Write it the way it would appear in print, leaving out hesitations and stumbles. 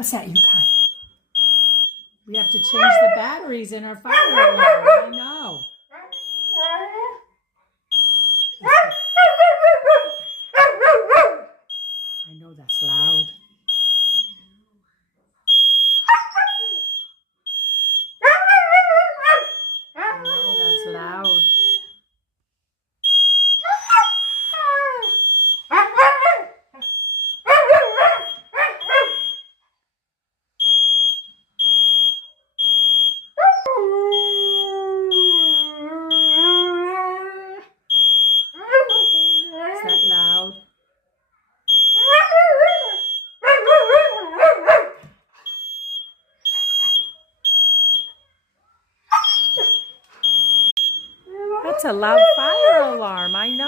What's that, Uconn? We have to change the batteries in our fire alarm. I know. I know that's loud. I know that's loud. Is that loud? That's a loud fire alarm, I know.